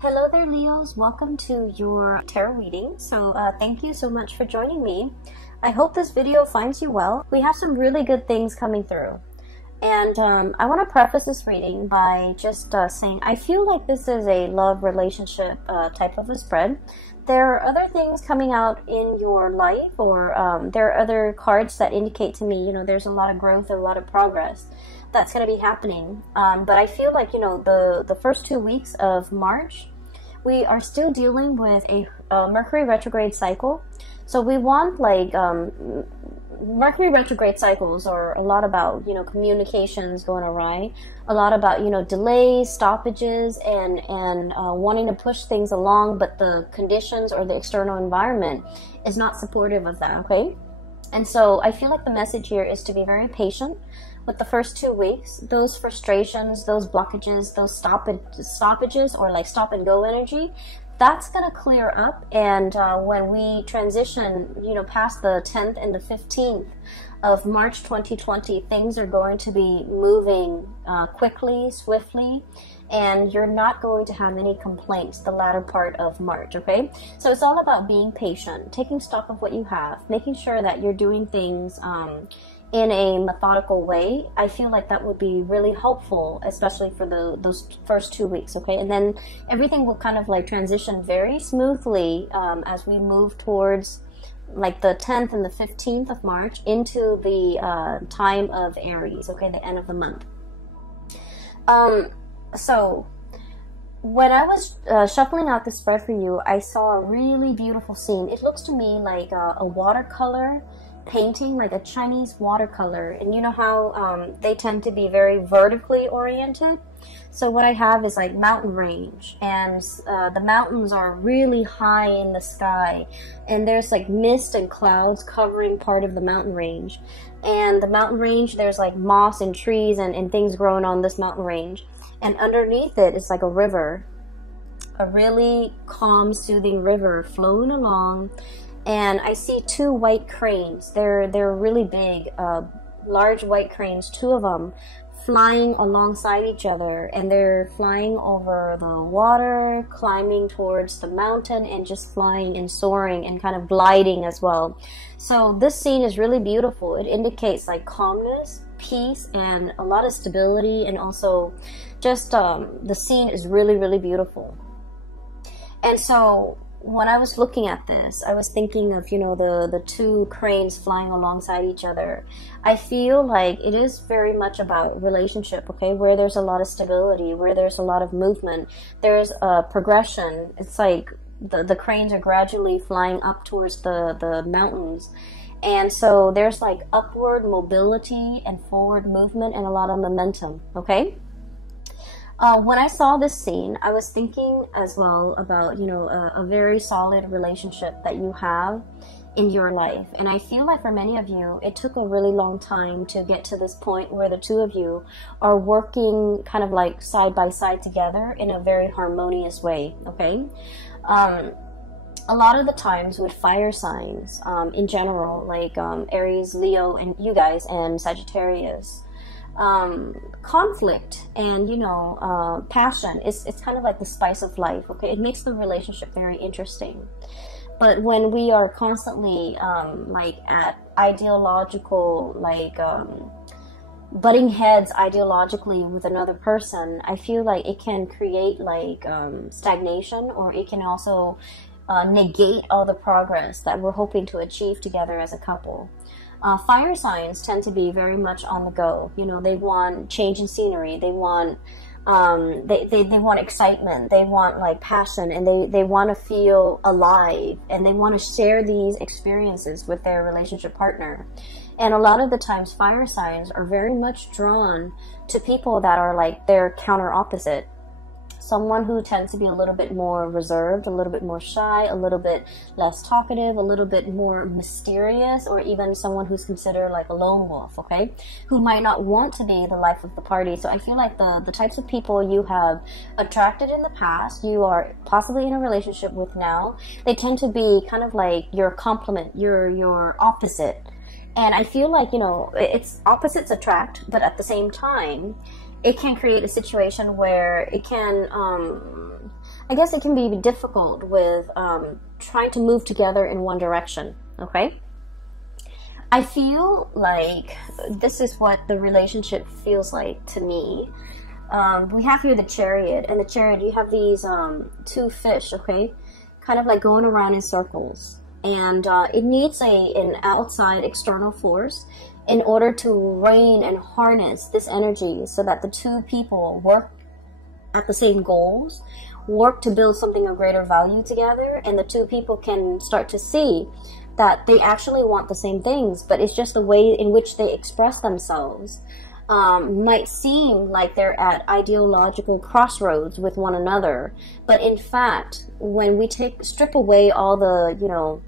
Hello there, Leos. Welcome to your tarot reading. Thank you so much for joining me. I hope this video finds you well. We have some really good things coming through. And I want to preface this reading by just saying I feel like this is a love relationship type of a spread. There are other things coming out in your life, or there are other cards that indicate to me, there's a lot of growth and a lot of progress that's going to be happening. But I feel like, the first 2 weeks of March, we are still dealing with a Mercury retrograde cycle. So we want Mercury retrograde cycles are a lot about, communications going awry, a lot about, delays, stoppages, and wanting to push things along, but the conditions or the external environment is not supportive of that, okay? And so I feel like the message here is to be very patient with the first 2 weeks. Those frustrations, those blockages, those stoppages, or like stop and go energy, that's going to clear up. And when we transition, past the 10th and the 15th of March 2020, things are going to be moving quickly, swiftly, and you're not going to have any complaints the latter part of March, okay? So it's all about being patient, taking stock of what you have, making sure that you're doing things in a methodical way. I feel like that would be really helpful, especially for those first 2 weeks, okay? And then everything will kind of like transition very smoothly as we move towards like the 10th and the 15th of March into the time of Aries, okay, the end of the month. So when I was shuffling out the spread for you, I saw a really beautiful scene. It looks to me like a watercolor painting, like a Chinese watercolor. And you know how they tend to be very vertically oriented? So what I have is like mountain range, and the mountains are really high in the sky, and there's like mist and clouds covering part of the mountain range. And the mountain range, there's like moss and trees and things growing on this mountain range. And underneath it is like a river, a really calm, soothing river flowing along. And I see two white cranes. They're really big, large white cranes, two of them, flying alongside each other. And they're flying over the water, climbing towards the mountain, and just flying and soaring and kind of gliding as well. So this scene is really beautiful. It indicates like calmness, peace, and a lot of stability, and also just the scene is really, really beautiful. And so when I was looking at this, I was thinking of, the two cranes flying alongside each other. I feel like it is very much about relationship, okay, where there's a lot of stability, where there's a lot of movement, there's a progression. It's like the cranes are gradually flying up towards the mountains. And so there's like upward mobility and forward movement and a lot of momentum, okay? When I saw this scene, I was thinking as well about, a very solid relationship that you have in your life. And I feel like for many of you, it took a really long time to get to this point where the two of you are working kind of like side by side together in a very harmonious way, okay? A lot of the times with fire signs, in general, like Aries, Leo, and you guys, and Sagittarius, conflict and passion, it's kind of like the spice of life, okay? It makes the relationship very interesting. But when we are constantly like at ideological, like butting heads ideologically with another person, I feel like it can create like stagnation, or it can also negate all the progress that we're hoping to achieve together as a couple. Fire signs tend to be very much on the go. They want change in scenery. They want they want excitement. They want like passion, and they want to feel alive, and they want to share these experiences with their relationship partner. And a lot of the times, fire signs are very much drawn to people that are like their counter opposite. Someone who tends to be a little bit more reserved, a little bit more shy, a little bit less talkative, a little bit more mysterious, or even someone who's considered like a lone wolf, okay? Who might not want to be the life of the party. So I feel like the types of people you have attracted in the past, you are possibly in a relationship with now, they tend to be kind of like your complement, your opposite. And I feel like, it's opposites attract, but at the same time, it can create a situation where it can I guess it can be difficult with trying to move together in one direction, okay? I feel like this is what the relationship feels like to me. We have here the Chariot, and the Chariot, you have these two fish, okay? Kind of like going around in circles. And it needs an outside external force in order to rein and harness this energy so that the two people work at the same goals, work to build something of greater value together, and the two people can start to see that they actually want the same things, but it's just the way in which they express themselves might seem like they're at ideological crossroads with one another. But in fact, when we strip away all the,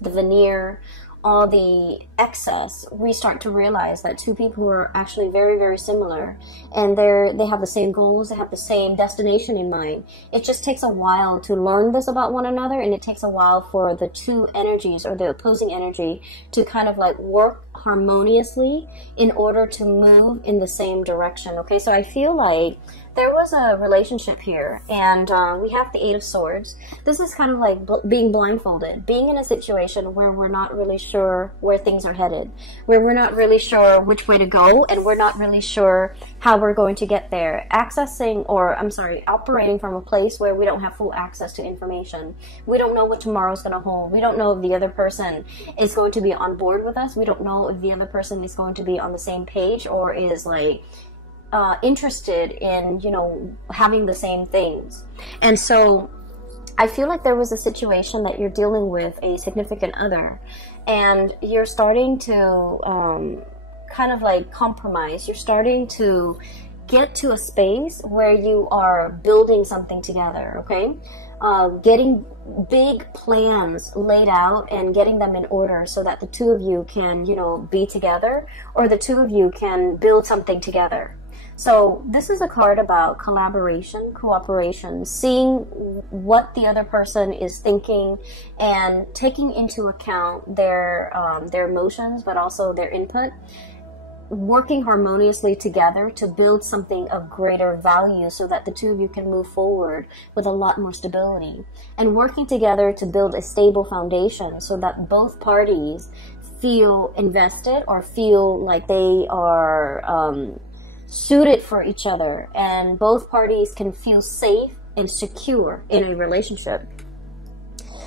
the veneer, all the excess, we start to realize that two people who are actually very, very similar, and they have the same goals, they have the same destination in mind. It just takes a while to learn this about one another, and it takes a while for the two energies or the opposing energy to kind of like work harmoniously in order to move in the same direction. Okay, so I feel like there was a relationship here, and we have the Eight of Swords. This is kind of like being blindfolded, being in a situation where we're not really sure where things are headed, where we're not really sure which way to go, and we're not really sure how we're going to get there. Operating from a place where we don't have full access to information. We don't know what tomorrow's going to hold. We don't know if the other person is going to be on board with us. We don't know if the other person is going to be on the same page or is like interested in, having the same things. And so I feel like there was a situation that you're dealing with a significant other, and you're starting to kind of like compromise. You're starting to get to a space where you are building something together, okay? Getting big plans laid out and getting them in order so that the two of you can, be together, or the two of you can build something together. So this is a card about collaboration, cooperation, seeing what the other person is thinking and taking into account their emotions, but also their input, working harmoniously together to build something of greater value so that the two of you can move forward with a lot more stability, and working together to build a stable foundation so that both parties feel invested or feel like they are suited for each other, and both parties can feel safe and secure in a relationship.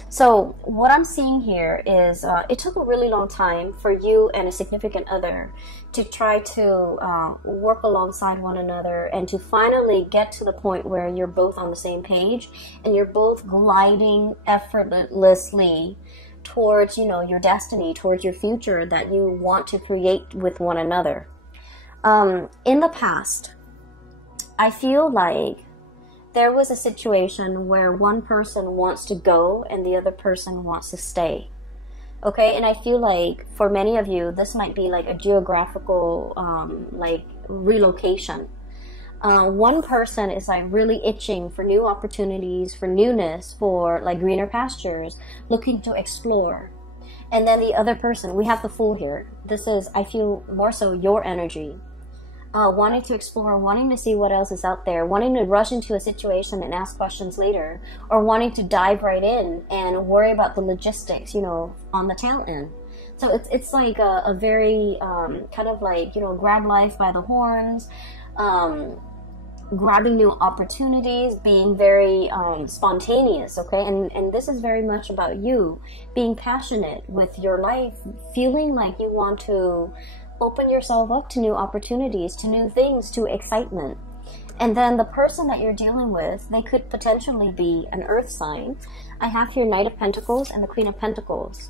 So what I'm seeing here is it took a really long time for you and a significant other to try to work alongside one another and to finally get to the point where you're both on the same page and you're both gliding effortlessly towards, your destiny, towards your future that you want to create with one another. In the past, I feel like there was a situation where one person wants to go and the other person wants to stay. Okay, and I feel like for many of you, this might be like a geographical like relocation. One person is like really itching for new opportunities, for newness, for like greener pastures, looking to explore. And then the other person, we have the Fool here. This is, I feel, more so your energy. Wanting to explore, wanting to see what else is out there, wanting to rush into a situation and ask questions later, or wanting to dive right in and worry about the logistics, on the tail end. So it's like a very kind of like, grab life by the horns, grabbing new opportunities, being very spontaneous, okay? And this is very much about you being passionate with your life, feeling like you want to open yourself up to new opportunities, to new things, to excitement. And then the person that you're dealing with, they could potentially be an earth sign. I have here Knight of Pentacles and the Queen of Pentacles.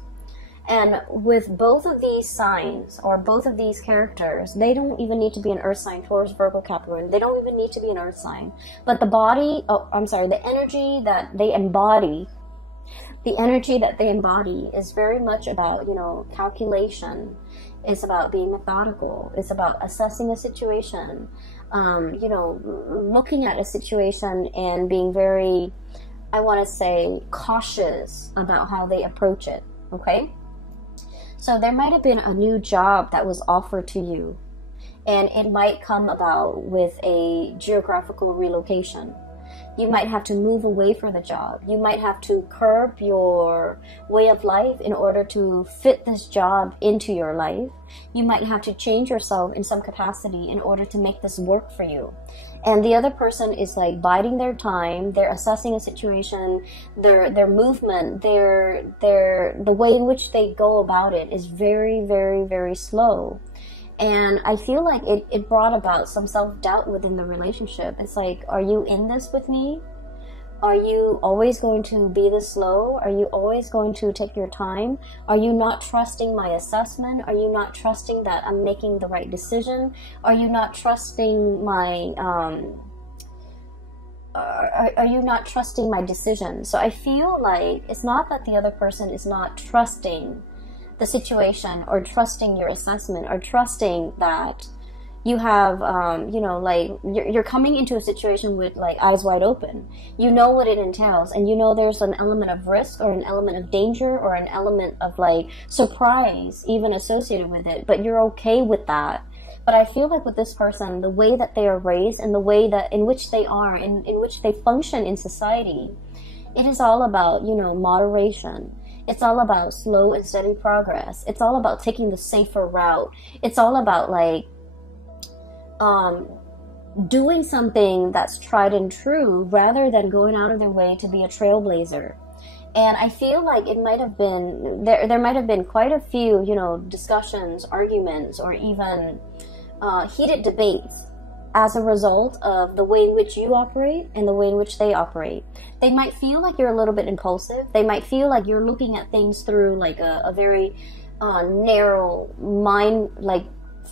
And with both of these signs, or both of these characters, they don't even need to be an earth sign, Taurus, Virgo, Capricorn. They don't even need to be an earth sign. But the energy that they embody, is very much about, calculation. It's about being methodical. It's about assessing a situation, looking at a situation and being very, I want to say, cautious about how they approach it, okay? So there might have been a new job that was offered to you, and it might come about with a geographical relocation. You might have to move away from the job. You might have to curb your way of life in order to fit this job into your life. You might have to change yourself in some capacity in order to make this work for you. And the other person is like biding their time. They're assessing a situation. Their movement, the way in which they go about it is very, very, very slow. And I feel like it brought about some self-doubt within the relationship. It's like, are you in this with me? Are you always going to be this slow? Are you always going to take your time? Are you not trusting my assessment? Are you not trusting that I'm making the right decision? Are you not trusting my are you not trusting my decision? So I feel like it's not that the other person is not trusting the situation or trusting your assessment or trusting that you have, you know, like you're coming into a situation with like eyes wide open. You know what it entails, and you know there's an element of risk or an element of danger or an element of like surprise even associated with it, but you're okay with that. But I feel like with this person, the way that they are raised and the way that in which they are, in which they function in society, it is all about, you know, moderation. It's all about slow and steady progress. It's all about taking the safer route. It's all about like doing something that's tried and true rather than going out of their way to be a trailblazer. And I feel like it might have been, there might have been quite a few, you know, discussions, arguments, or even heated debates as a result of the way in which you operate and the way in which they operate. They might feel like you're a little bit impulsive. They might feel like you're looking at things through like a very narrow mind, like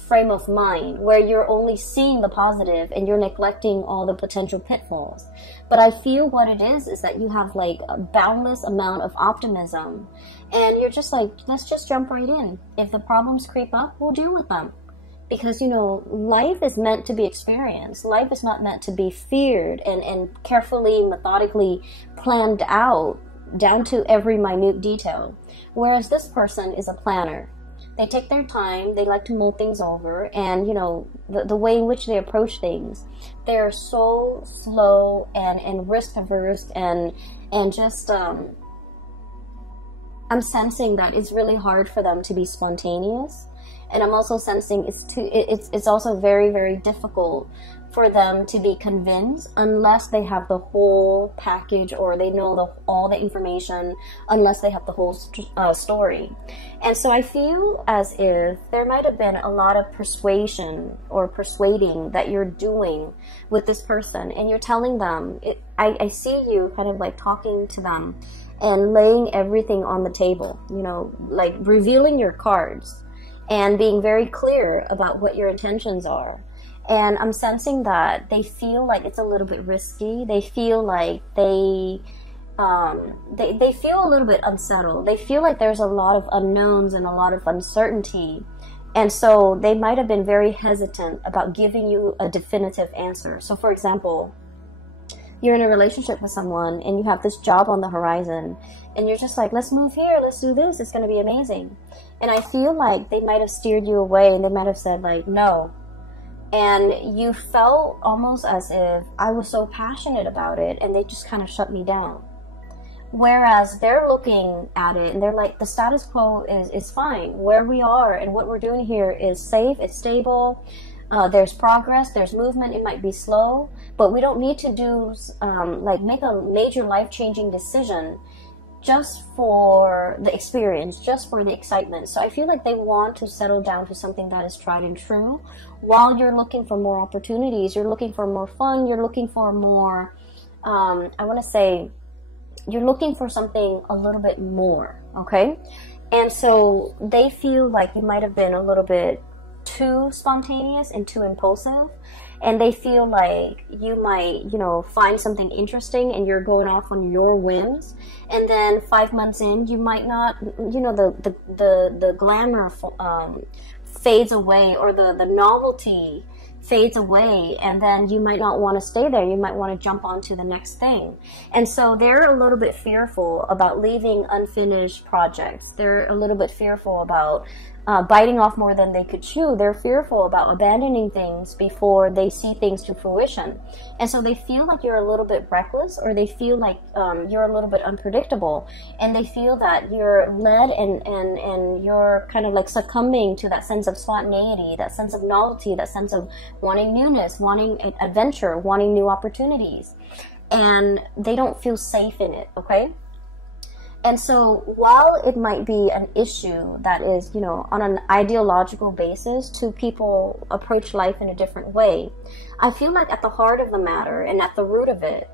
frame of mind, where you're only seeing the positive and you're neglecting all the potential pitfalls. But I feel what it is that you have like a boundless amount of optimism, and you're just like, let's just jump right in. If the problems creep up, we'll deal with them. Because, you know, life is meant to be experienced. Life is not meant to be feared and carefully, methodically planned out down to every minute detail. Whereas this person is a planner. They take their time, they like to mull things over, and, you know, the way in which they approach things, they're so slow and risk averse and just, I'm sensing that it's really hard for them to be spontaneous. And I'm also sensing it's also very, very difficult for them to be convinced unless they have the whole package or they know all the information, unless they have the whole story. And so I feel as if there might have been a lot of persuasion or persuading that you're doing with this person, and you're telling them, I see you kind of like talking to them and laying everything on the table, you know, like revealing your cards and being very clear about what your intentions are. And I'm sensing that they feel like it's a little bit risky. They feel like they feel a little bit unsettled. They feel like there's a lot of unknowns and a lot of uncertainty. And so they might have been very hesitant about giving you a definitive answer. So for example, you're in a relationship with someone and you have this job on the horizon, and you're just like, let's move here, let's do this, it's going to be amazing. And I feel like they might have steered you away, and they might have said like, no. And you felt almost as if I was so passionate about it, and they just kind of shut me down. Whereas they're looking at it and they're like, the status quo is fine. Where we are and what we're doing here is safe, it's stable. There's progress, there's movement. It might be slow, but we don't need to do like make a major life-changing decision just for the experience, just for the excitement. So I feel like they want to settle down to something that is tried and true, while you're looking for more opportunities, you're looking for more fun, you're looking for more, I want to say, you're looking for something a little bit more, okay? And so they feel like you might have been a little bit too spontaneous and too impulsive, and they feel like you might, you know, find something interesting and you're going off on your whims, and then 5 months in, you might not, you know, the glamour fades away, or the novelty fades away, and then you might not want to stay there. You might want to jump on to the next thing. And so they're a little bit fearful about leaving unfinished projects. They're a little bit fearful about biting off more than they could chew. They're fearful about abandoning things before they see things to fruition. And so they feel like you're a little bit reckless, or they feel like you're a little bit unpredictable. And they feel that you're led and you're kind of like succumbing to that sense of spontaneity, that sense of novelty, that sense of wanting newness, wanting adventure, wanting new opportunities. And they don't feel safe in it, okay? And so while it might be an issue that is, you know, on an ideological basis, two people approach life in a different way, I feel like at the heart of the matter and at the root of it,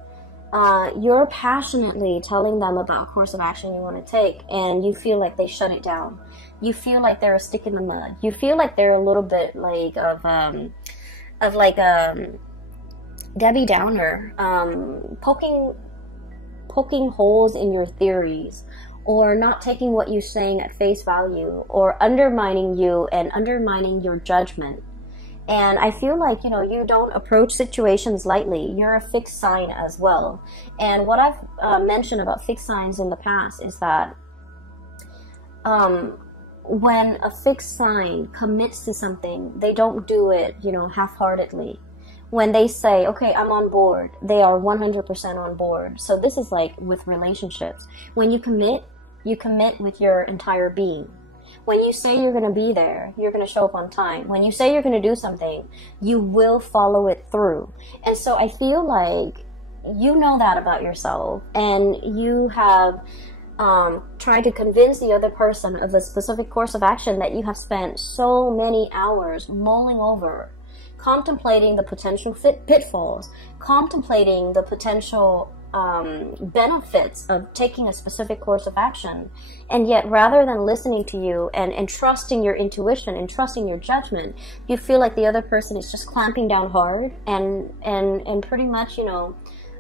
you're passionately telling them about a course of action you want to take, and you feel like they shut it down. You feel like they're a stick in the mud. You feel like they're a little bit like Debbie Downer, poking holes in your theories, or not taking what you're saying at face value, or undermining you and undermining your judgment. And I feel like, you know, you don't approach situations lightly. You're a fixed sign as well. And what I've mentioned about fixed signs in the past is that when a fixed sign commits to something, they don't do it, you know, half-heartedly. When they say, okay, I'm on board, they are 100% on board. So this is like with relationships. When you commit with your entire being. When you say you're going to be there, you're going to show up on time. When you say you're going to do something, you will follow it through. And so I feel like you know that about yourself, and you have tried to convince the other person of a specific course of action that you have spent so many hours mulling over, contemplating the potential pitfalls, contemplating the potential benefits of taking a specific course of action. And yet, rather than listening to you and trusting your intuition and trusting your judgment, you feel like the other person is just clamping down hard and pretty much, you know,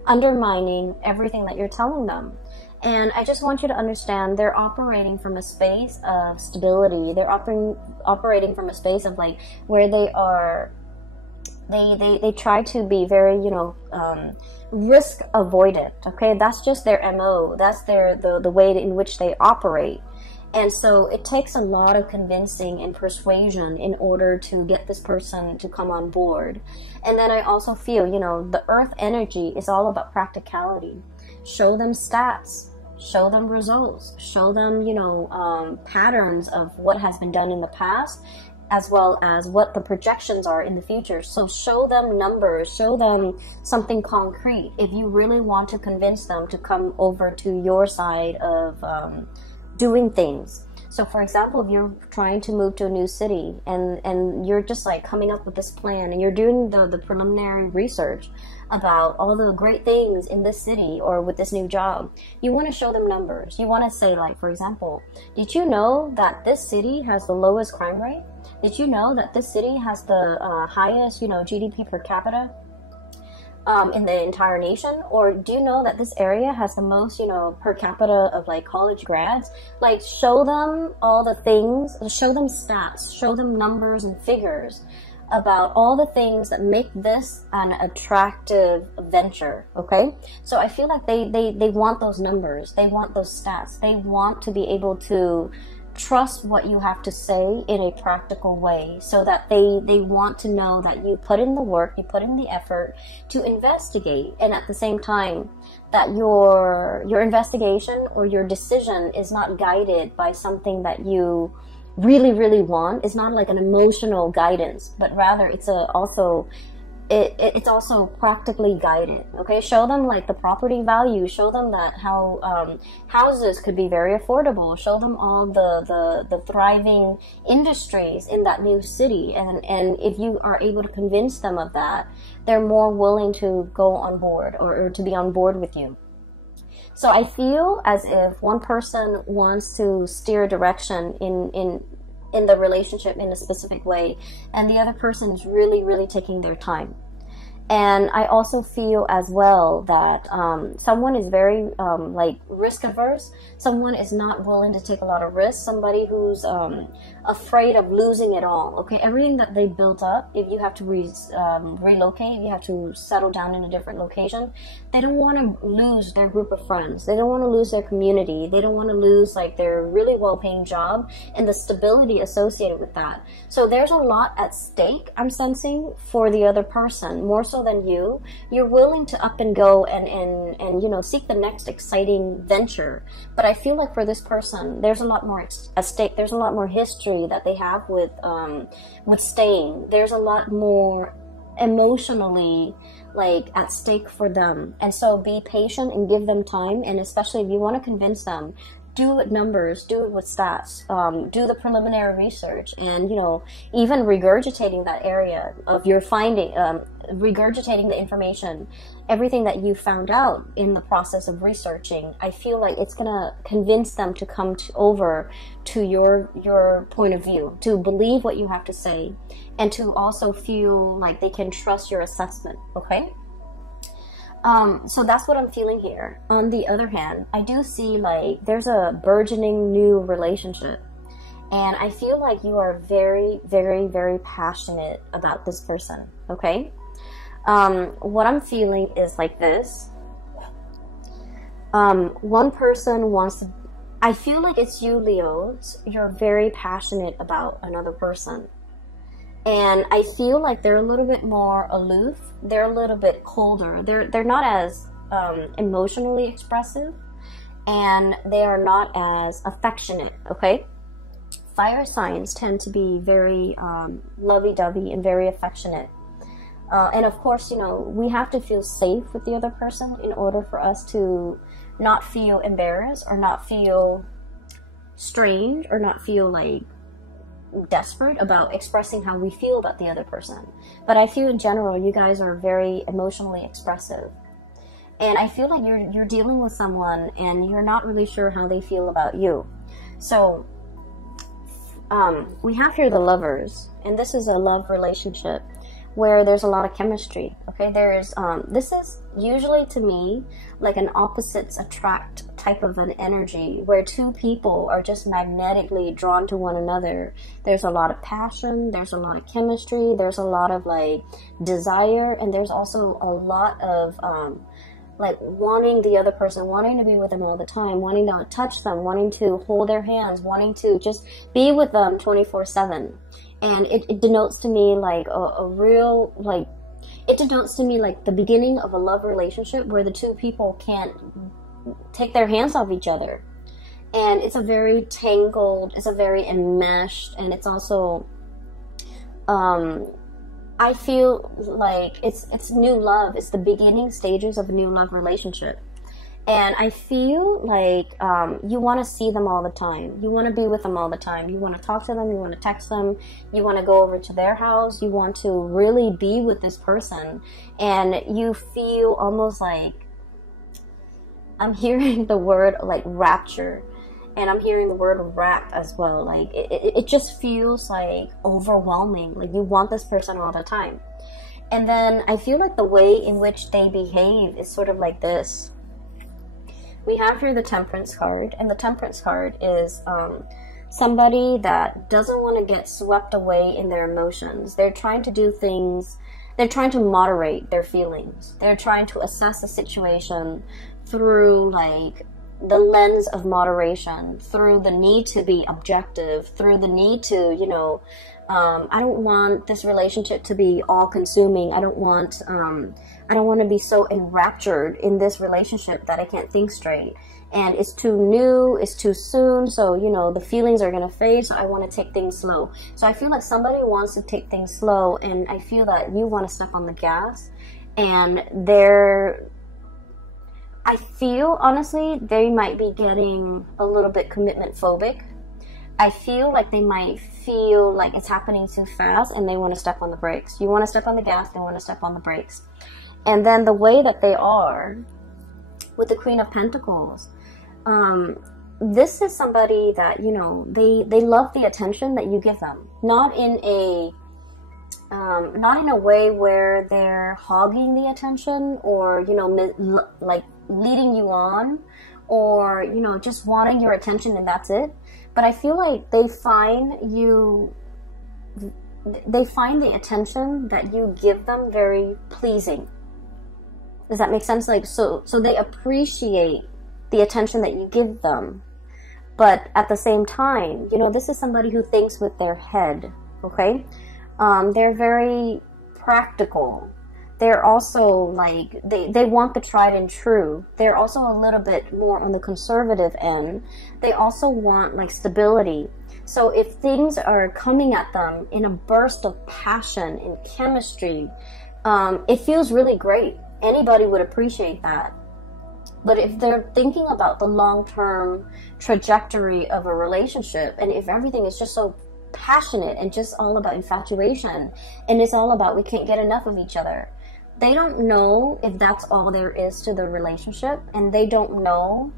undermining everything that you're telling them. And I just want you to understand, they're operating from a space of stability. They're operating from a space of like where they are. They try to be very, you know, risk avoidant. Okay, that's just their MO. That's the way in which they operate. And so it takes a lot of convincing and persuasion in order to get this person to come on board. And then I also feel, you know, the earth energy is all about practicality. Show them stats, show them results, show them, you know, patterns of what has been done in the past, as well as what the projections are in the future. So show them numbers, show them something concrete if you really want to convince them to come over to your side of doing things. So for example, if you're trying to move to a new city and you're just like coming up with this plan and you're doing the preliminary research about all the great things in this city or with this new job, you want to show them numbers. You want to say, like, for example, did you know that this city has the lowest crime rate? Did you know that this city has the highest, you know, GDP per capita in the entire nation? Or do you know that this area has the most, you know, per capita of like college grads? Like, show them all the things, show them stats, show them numbers and figures about all the things that make this an attractive venture. Okay, so I feel like they want those numbers, they want those stats, they want to be able to trust what you have to say in a practical way, so that they want to know that you put in the work, you put in the effort to investigate, and at the same time that your investigation or your decision is not guided by something that you really want. It's not like an emotional guidance, but rather it's also practically guided. Okay, show them like the property value, show them that how houses could be very affordable, show them all the thriving industries in that new city, and if you are able to convince them of that, they're more willing to go on board or to be on board with you. So I feel as if one person wants to steer direction in the relationship in a specific way, and the other person is really taking their time. And I also feel as well that someone is very like risk averse. Someone is not willing to take a lot of risks. Somebody who's afraid of losing it all. Okay, everything that they built up, if you have to relocate, you have to settle down in a different location, they don't want to lose their group of friends. They don't want to lose their community. They don't want to lose like their really well-paying job and the stability associated with that. So there's a lot at stake, I'm sensing, for the other person, more so than you. You're willing to up and go and you know, seek the next exciting venture. But I feel like for this person, there's a lot more at stake. There's a lot more history that they have with staying. There's a lot more emotionally like at stake for them. And so be patient and give them time. And especially if you want to convince them, do it with numbers, do it with stats, do the preliminary research, and, you know, even regurgitating that area of your finding, regurgitating the information, everything that you found out in the process of researching. I feel like it's gonna convince them to come over to your point of view, to believe what you have to say, and to also feel like they can trust your assessment. Okay. So that's what I'm feeling here. On the other hand, I do see like there's a burgeoning new relationship. And I feel like you are very, very, very passionate about this person, okay? What I'm feeling is like this. One person wants to... I feel like it's you, Leos. You're very passionate about another person. And I feel like they're a little bit more aloof. They're a little bit colder. They're not as emotionally expressive, and they are not as affectionate, okay? Fire signs tend to be very lovey-dovey and very affectionate. And of course, you know, we have to feel safe with the other person in order for us to not feel embarrassed or not feel strange or not feel like desperate about expressing how we feel about the other person. But I feel in general you guys are very emotionally expressive, and I feel like you're dealing with someone and you're not really sure how they feel about you. So we have here the Lovers, and this is a love relationship where there's a lot of chemistry. Okay, there's this is usually to me like an opposites attract type of an energy where two people are just magnetically drawn to one another. There's a lot of passion, there's a lot of chemistry, there's a lot of like desire, and there's also a lot of like wanting the other person, wanting to be with them all the time, wanting to touch them, wanting to hold their hands, wanting to just be with them 24/7. And it denotes to me like a real, like, it denotes to me like the beginning of a love relationship where the two people can't take their hands off each other. And it's a very tangled, it's a very enmeshed, and it's also, I feel like it's new love. It's the beginning stages of a new love relationship. And I feel like you want to see them all the time. You want to be with them all the time. You want to talk to them. You want to text them. You want to go over to their house. You want to really be with this person. And you feel almost like, I'm hearing the word like rapture. And I'm hearing the word wrap as well. Like it just feels like overwhelming. Like you want this person all the time. And then I feel like the way in which they behave is sort of like this. We have here the Temperance card, and the Temperance card is somebody that doesn't want to get swept away in their emotions. They're trying to do things, they're trying to moderate their feelings. They're trying to assess the situation through like the lens of moderation, through the need to be objective, through the need to, you know, I don't want this relationship to be all-consuming. I don't want to be so enraptured in this relationship that I can't think straight. And it's too new, it's too soon, so, you know, the feelings are going to fade, so I want to take things slow. So I feel like somebody wants to take things slow, and I feel that you want to step on the gas, and I feel, honestly, they might be getting a little bit commitment phobic. I feel like they might feel like it's happening too fast, and they want to step on the brakes. You want to step on the gas, they want to step on the brakes. And then the way that they are with the Queen of Pentacles, this is somebody that, you know, they love the attention that you give them. Not in a not in a way where they're hogging the attention or, you know, like leading you on, or, you know, just wanting your attention and that's it. But I feel like they find the attention that you give them very pleasing. Does that make sense? Like, so they appreciate the attention that you give them. But at the same time, you know, this is somebody who thinks with their head, okay? They're very practical. They're also like, they want the tried and true. They're also a little bit more on the conservative end. They also want like stability. So if things are coming at them in a burst of passion and chemistry, it feels really great. Anybody would appreciate that. But if they're thinking about the long-term trajectory of a relationship, and if everything is just so passionate and just all about infatuation, and it's all about we can't get enough of each other, they don't know if that's all there is to the relationship, and they don't know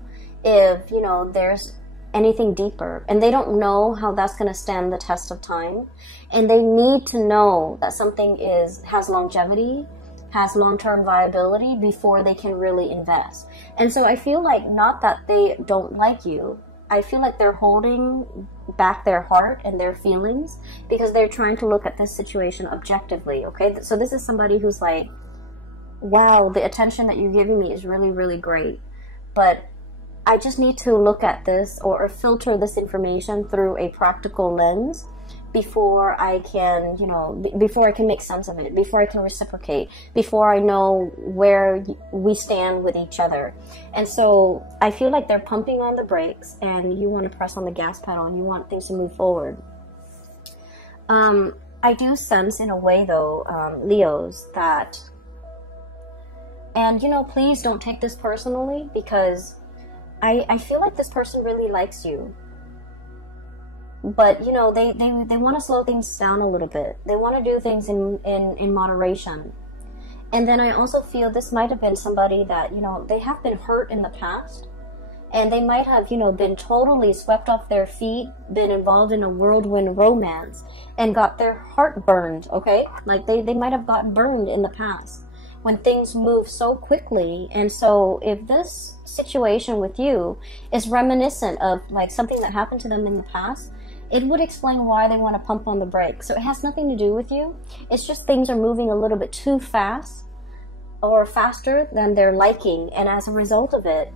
if, you know, there's anything deeper, and they don't know how that's going to stand the test of time. And they need to know that something has longevity, has long-term viability before they can really invest. And so I feel like, not that they don't like you, I feel like they're holding back their heart and their feelings because they're trying to look at this situation objectively, okay? So this is somebody who's like, wow, the attention that you're giving me is really, really great, but I just need to look at this or filter this information through a practical lens before I can, you know, before I can make sense of it, before I can reciprocate, before I know where we stand with each other. And so I feel like they're pumping on the brakes and you want to press on the gas pedal and you want things to move forward. I do sense in a way though, Leos, that, and you know, please don't take this personally, because I feel like this person really likes you. But, you know, they want to slow things down a little bit. They want to do things in moderation. And then I also feel this might have been somebody that, you know, they have been hurt in the past. And they might have, you know, been totally swept off their feet, been involved in a whirlwind romance, and got their heart burned, okay? Like, they might have gotten burned in the past when things move so quickly. And so if this situation with you is reminiscent of, like, something that happened to them in the past, it would explain why they want to pump on the brakes. So it has nothing to do with you. It's just things are moving a little bit too fast or faster than they're liking. And as a result of it,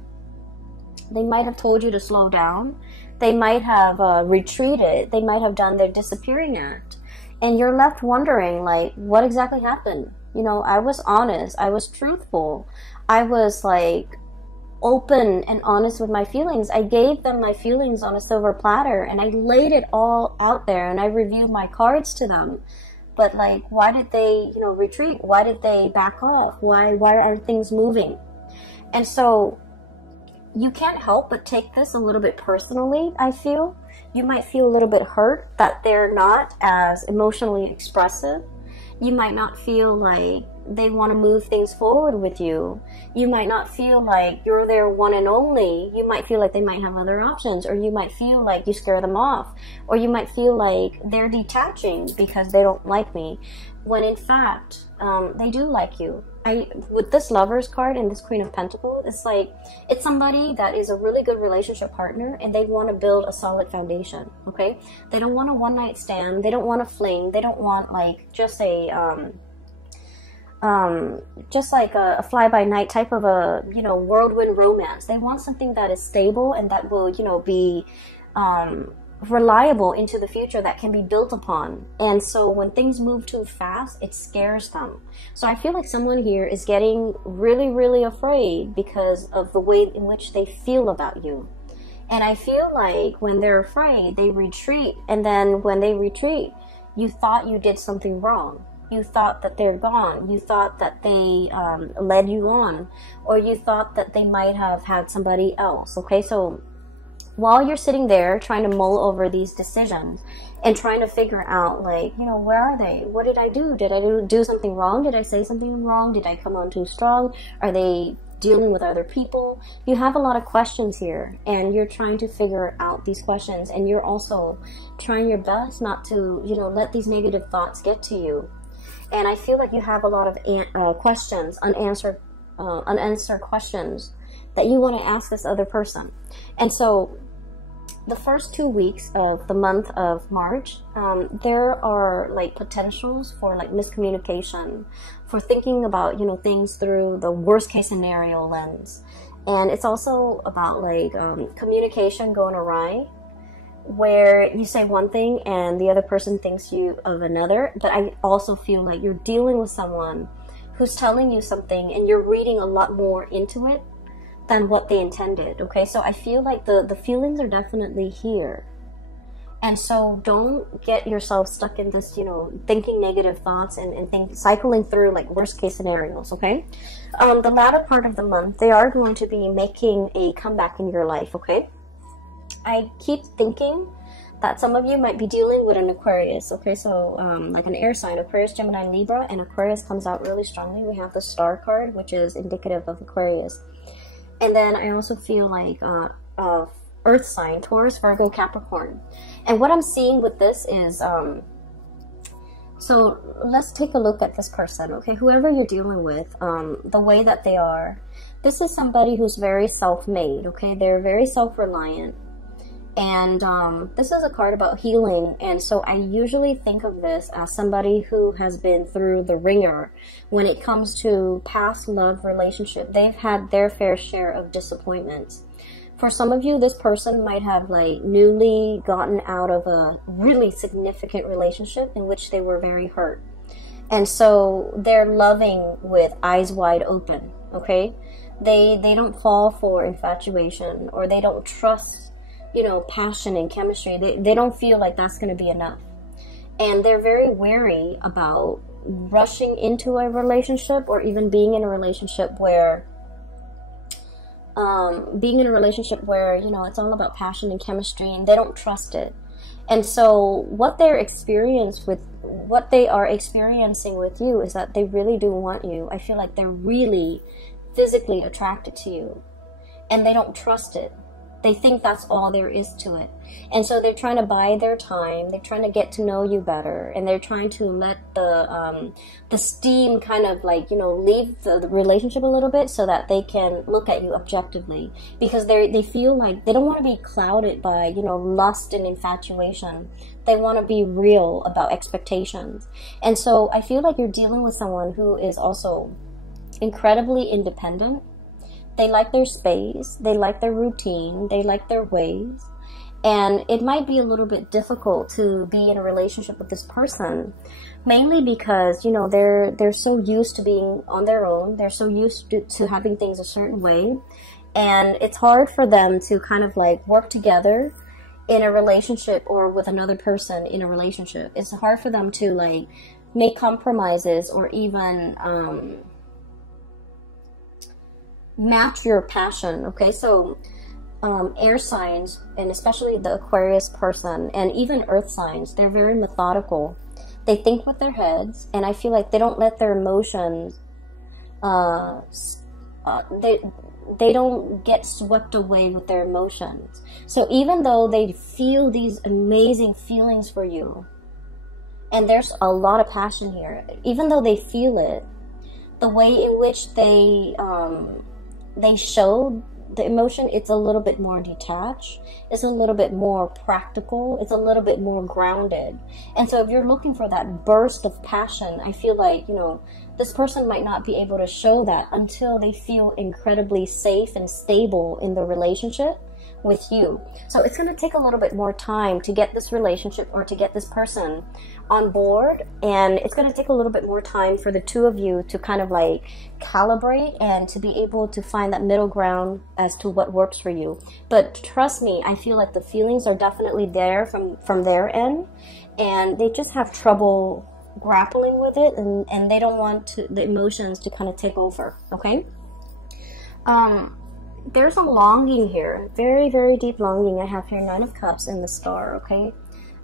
they might have told you to slow down. They might have retreated. They might have done their disappearing act. And you're left wondering, like, what exactly happened? You know, I was honest. I was truthful. I was, like, open and honest with my feelings. I gave them my feelings on a silver platter, and I laid it all out there, and I reviewed my cards to them. But, like, why did they, you know, retreat? Why did they back off? Why aren't things moving? And so you can't help but take this a little bit personally, I feel. You might feel a little bit hurt that they're not as emotionally expressive. You might not feel like they want to move things forward with you. You might not feel like you're their one and only. You might feel like they might have other options, or you might feel like you scare them off, or you might feel like they're detaching because they don't like me, when in fact, they do like you. With this Lovers card and this Queen of Pentacles, it's like, it's somebody that is a really good relationship partner, and they want to build a solid foundation, okay? They don't want a one-night stand. They don't want a fling. They don't want, like, just a fly-by-night type of a, you know, whirlwind romance. They want something that is stable and that will, you know, be reliable into the future, that can be built upon. And so when things move too fast, it scares them. So I feel like someone here is getting really, really afraid because of the way in which they feel about you. And I feel like when they're afraid, they retreat. And then when they retreat, you thought you did something wrong. You thought that they're gone. You thought that they led you on. Or you thought that they might have had somebody else. Okay, so while you're sitting there trying to mull over these decisions and trying to figure out, like, you know, where are they? What did I do? Did I do something wrong? Did I say something wrong? Did I come on too strong? Are they dealing with other people? You have a lot of questions here, and you're trying to figure out these questions, and you're also trying your best not to, you know, let these negative thoughts get to you. And I feel like you have a lot of questions, unanswered questions that you want to ask this other person. And so the first 2 weeks of the month of March, there are like potentials for like miscommunication, for thinking about, you know, things through the worst case scenario lens. And it's also about like communication going awry, where you say one thing and the other person thinks you of another. But I also feel like you're dealing with someone who's telling you something and you're reading a lot more into it than what they intended. Okay, so I feel like the feelings are definitely here. And so don't get yourself stuck in this, you know, thinking negative thoughts and cycling through like worst case scenarios. Okay, the latter part of the month, they are going to be making a comeback in your life. Okay, I keep thinking that some of you might be dealing with an Aquarius. Okay, so like an air sign, Aquarius, Gemini, Libra, and Aquarius comes out really strongly. We have the star card, which is indicative of Aquarius. And then I also feel like earth sign, Taurus, Virgo, Capricorn. And what I'm seeing with this is, so let's take a look at this person, okay? Whoever you're dealing with, the way that they are, this is somebody who's very self-made, okay? They're very self-reliant. And this is a card about healing, and so I usually think of this as somebody who has been through the ringer when it comes to past love relationship. They've had their fair share of disappointments. For some of you, this person might have like newly gotten out of a really significant relationship in which they were very hurt, and so they're loving with eyes wide open. Okay, they don't fall for infatuation, or they don't trust, you know, passion and chemistry. They don't feel like that's going to be enough. And they're very wary about rushing into a relationship, or even being in a relationship where, you know, it's all about passion and chemistry, and they don't trust it. And so what they are experiencing with you is that they really do want you. I feel like they're really physically attracted to you, and they don't trust it. They think that's all there is to it. And so they're trying to buy their time. They're trying to get to know you better. And they're trying to let the steam kind of like, you know, leave the relationship a little bit so that they can look at you objectively. Because they feel like they don't want to be clouded by, you know, lust and infatuation. They want to be real about expectations. And so I feel like you're dealing with someone who is also incredibly independent. They like their space, they like their routine, they like their ways. And it might be a little bit difficult to be in a relationship with this person, mainly because, you know, they're so used to being on their own. They're so used to having things a certain way. And it's hard for them to kind of like work together in a relationship, or with another person in a relationship. It's hard for them to like make compromises, or even match your passion. Okay, so air signs, and especially the Aquarius person, and even earth signs, they're very methodical. They think with their heads, and I feel like they don't let their emotions they don't get swept away with their emotions. So even though they feel these amazing feelings for you, and there's a lot of passion here, even though they feel it, the way in which they show the emotion, it's a little bit more detached, it's a little bit more practical, it's a little bit more grounded. And so if you're looking for that burst of passion, I feel like, you know, this person might not be able to show that until they feel incredibly safe and stable in the relationship with you. So it's going to take a little bit more time to get this relationship, or to get this person on board, and it's going to take a little bit more time for the two of you to kind of like calibrate and to be able to find that middle ground as to what works for you. But trust me, I feel like the feelings are definitely there from their end, and they just have trouble grappling with it, and they don't want the emotions to kind of take over. Okay, there's a longing here, very, very deep longing. I have here 9 of Cups and the Star. Okay,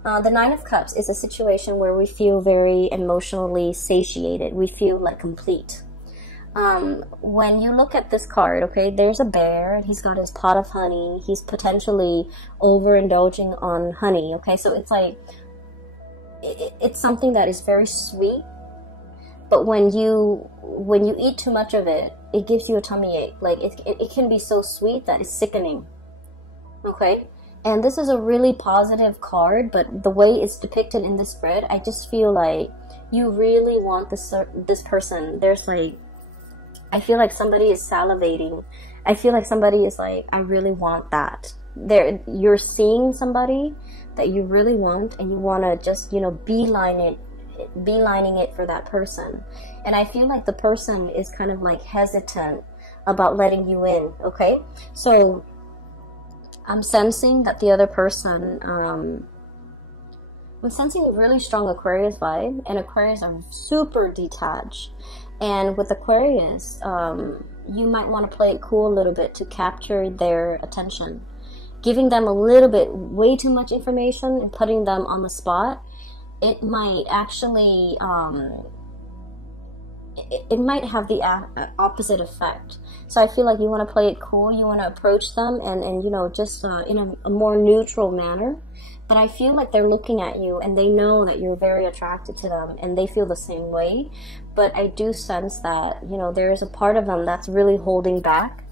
the 9 of Cups is a situation where we feel very emotionally satiated. We feel like complete. When you look at this card, okay, there's a bear, and he's got his pot of honey. He's potentially overindulging on honey. Okay, so it's like it's something that is very sweet, But when you eat too much of it, it gives you a tummy ache. Like it can be so sweet that it's sickening. Okay? And this is a really positive card, but the way it's depicted in this spread, I just feel like you really want this person. There's like, I feel like somebody is salivating. I feel like somebody is like, I really want that. You're seeing somebody that you really want, and you want to just, you know, beelining it for that person. And I feel like the person is kind of like hesitant about letting you in. Okay? So I'm sensing that the other person, I'm sensing a really strong Aquarius vibe, and Aquarius are super detached. And with Aquarius, you might want to play it cool a little bit to capture their attention. Giving them a little bit, way too much information and putting them on the spot, it might actually, it might have the opposite effect. So I feel like you want to play it cool, you want to approach them and you know, just in a more neutral manner. But I feel like they're looking at you and they know that you're very attracted to them and they feel the same way. But I do sense that, you know, there is a part of them that's really holding back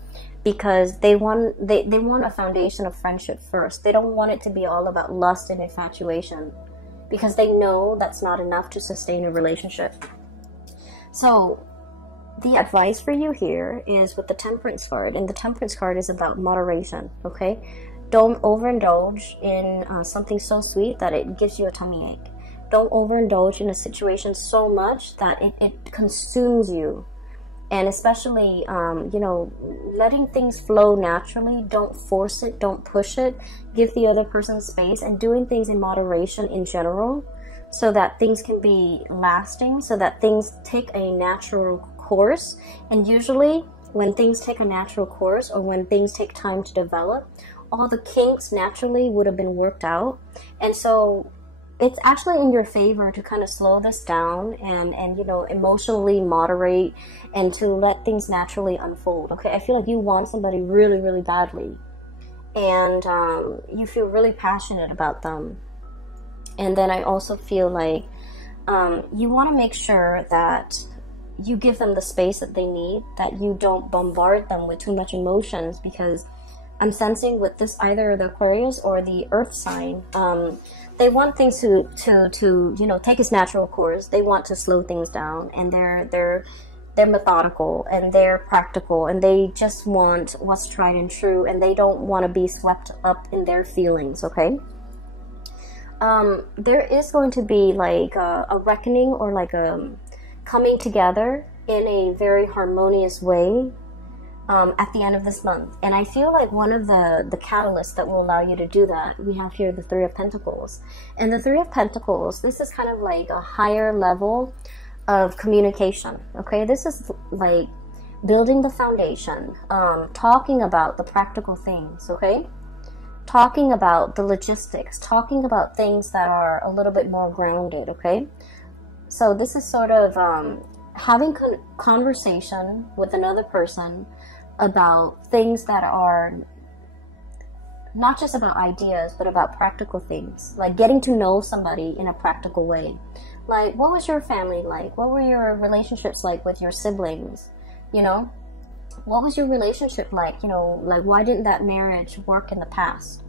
because they want a foundation of friendship first. They don't want it to be all about lust and infatuation because they know that's not enough to sustain a relationship. So the advice for you here is with the Temperance card, and the Temperance card is about moderation, okay? Don't overindulge in something so sweet that it gives you a tummy ache. Don't overindulge in a situation so much that it consumes you. And especially, you know, letting things flow naturally. Don't force it. Don't push it. Give the other person space, and doing things in moderation in general so that things can be lasting, so that things take a natural course. And usually when things take a natural course, or when things take time to develop, all the kinks naturally would have been worked out. And so it's actually in your favor to kind of slow this down and you know, emotionally moderate and to let things naturally unfold. Okay, I feel like you want somebody really, really badly, and you feel really passionate about them. And then I also feel like you want to make sure that you give them the space that they need, that you don't bombard them with too much emotions, because I'm sensing with this, either the Aquarius or the Earth sign, they want things to you know, take its natural course. They want to slow things down, and they're methodical and they're practical, and they just want what's tried and true, and they don't want to be swept up in their feelings. Okay. There is going to be like a reckoning, or like a coming together in a very harmonious way at the end of this month. And I feel like one of the catalysts that will allow you to do that, we have here the Three of Pentacles. And the Three of Pentacles, this is kind of like a higher level of communication. Okay, this is like building the foundation, talking about the practical things. Okay, talking about the logistics, talking about things that are a little bit more grounded. Okay, so this is sort of having conversation with another person about things that are not just about ideas, but about practical things, like getting to know somebody in a practical way. Like, what was your family like? What were your relationships like with your siblings? You know, what was your relationship like? You know, like, why didn't that marriage work in the past?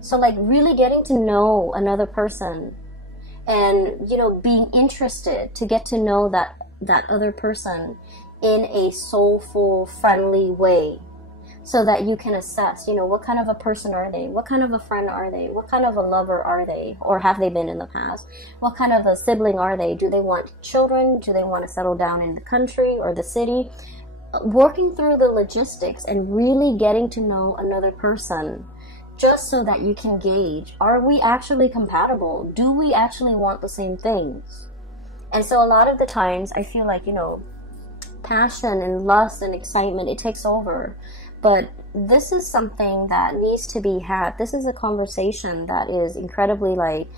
So like really getting to know another person, and, you know, being interested to get to know that other person in a soulful, friendly way, so that you can assess, you know, what kind of a person are they? What kind of a friend are they? What kind of a lover are they? Or have they been in the past? What kind of a sibling are they? Do they want children? Do they want to settle down in the country or the city? Working through the logistics and really getting to know another person, just so that you can gauge, are we actually compatible? Do we actually want the same things? And so a lot of the times I feel like, you know, passion and lust and excitement, it takes over. But this is something that needs to be had. This is a conversation that is incredibly like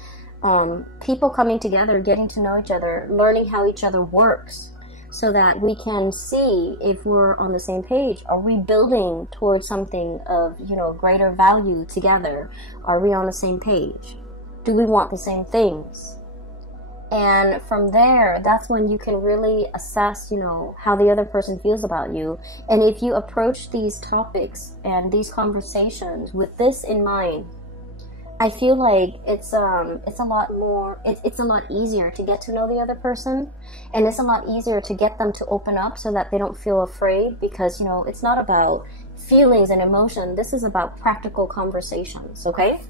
people coming together, getting to know each other, learning how each other works, so that we can see if we're on the same page. Are we building towards something of, you know, greater value together? Are we on the same page? Do we want the same things? And from there, that's when you can really assess, you know, how the other person feels about you. And if you approach these topics and these conversations with this in mind, I feel like it's a lot easier to get to know the other person, and it's a lot easier to get them to open up so that they don't feel afraid, because, you know, it's not about feelings and emotion. This is about practical conversations, okay?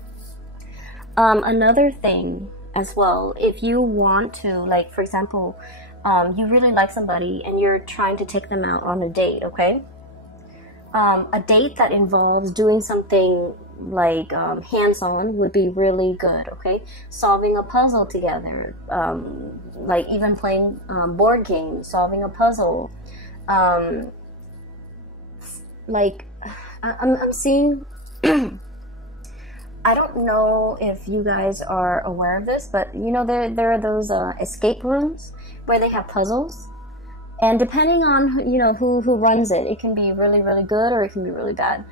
Another thing as well, if you want to, like, for example, you really like somebody and you're trying to take them out on a date, okay? A date that involves doing something like hands-on would be really good, okay? Solving a puzzle together, like even playing board games, solving a puzzle. Like, I'm seeing... I don't know if you guys are aware of this, but you know, there are those escape rooms where they have puzzles. And depending on, you know, who runs it, it can be really, really good or it can be really bad.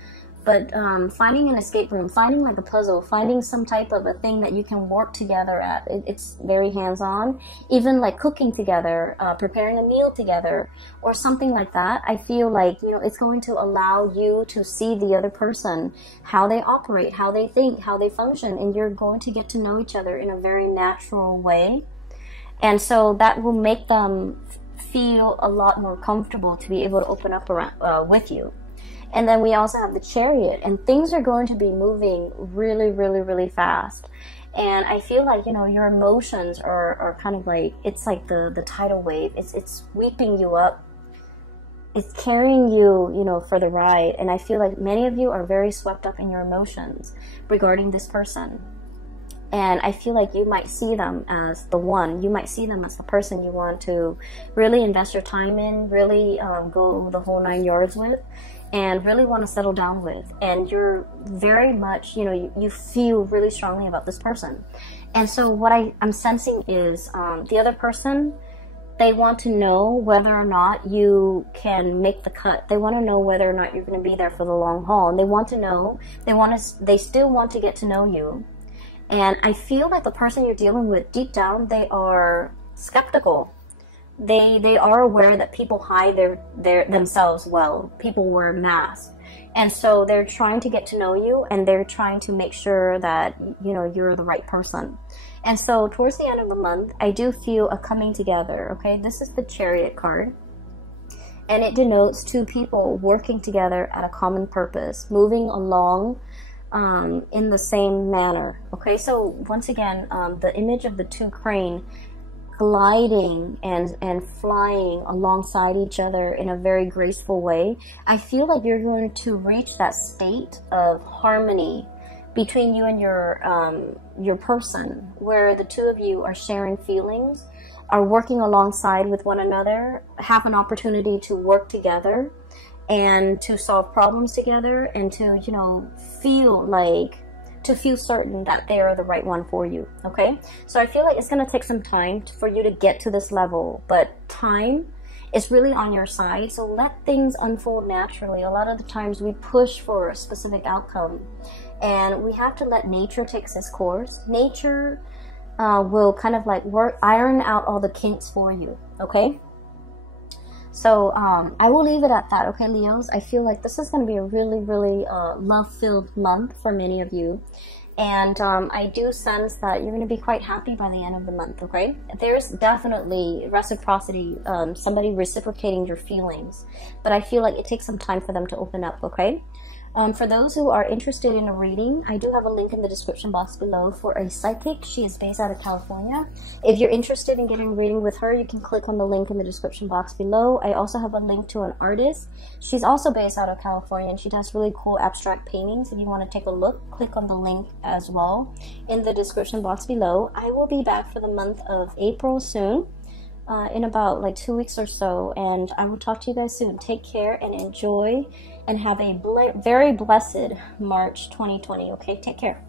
But finding an escape room, finding like a puzzle, finding some type of a thing that you can work together at, it's very hands-on. Even like cooking together, preparing a meal together, or something like that. I feel like, you know, it's going to allow you to see the other person, how they operate, how they think, how they function, and you're going to get to know each other in a very natural way. And so that will make them feel a lot more comfortable to be able to open up around, with you. And then we also have the Chariot, and things are going to be moving really, really, really fast. And I feel like, you know, your emotions are kind of like, it's like the tidal wave. It's sweeping you up. It's carrying you, you know, for the ride. And I feel like many of you are very swept up in your emotions regarding this person. And I feel like you might see them as the one. You might see them as the person you want to really invest your time in, really go the whole 9 yards with, and really want to settle down with. And you're very much, you know, you feel really strongly about this person. And so what I'm sensing is the other person, they want to know whether or not you can make the cut. They want to know whether or not you're going to be there for the long haul. And they want to know, they still want to get to know you. And I feel like the person you're dealing with, deep down, they are skeptical. They are aware that people hide themselves well. People wear masks. And so they're trying to get to know you, and they're trying to make sure that, you know, you're the right person. And so towards the end of the month, I do feel a coming together, okay? This is the Chariot card. And it denotes two people working together at a common purpose, moving along in the same manner, okay? So once again, the image of the two crane gliding and flying alongside each other in a very graceful way. I feel like you're going to reach that state of harmony between you and your person, where the two of you are sharing feelings, are working alongside with one another, have an opportunity to work together and to solve problems together, and to, you know, feel certain that they are the right one for you, okay? So I feel like it's going to take some time for you to get to this level, but time is really on your side, so let things unfold naturally. A lot of the times we push for a specific outcome, and we have to let nature take its course. Nature will kind of like iron out all the kinks for you, okay? So I will leave it at that, okay, Leos? I feel like this is going to be a really, really love-filled month for many of you. And I do sense that you're going to be quite happy by the end of the month, okay? There's definitely reciprocity, somebody reciprocating your feelings. But I feel like it takes some time for them to open up, okay? For those who are interested in a reading, I do have a link in the description box below for a psychic. She is based out of California. If you're interested in getting a reading with her, you can click on the link in the description box below. I also have a link to an artist. She's also based out of California, and she does really cool abstract paintings. If you want to take a look, click on the link as well in the description box below. I will be back for the month of April soon. In about like 2 weeks or so, and I will talk to you guys soon. Take care and enjoy, and have a very blessed March 2020, okay? Take care.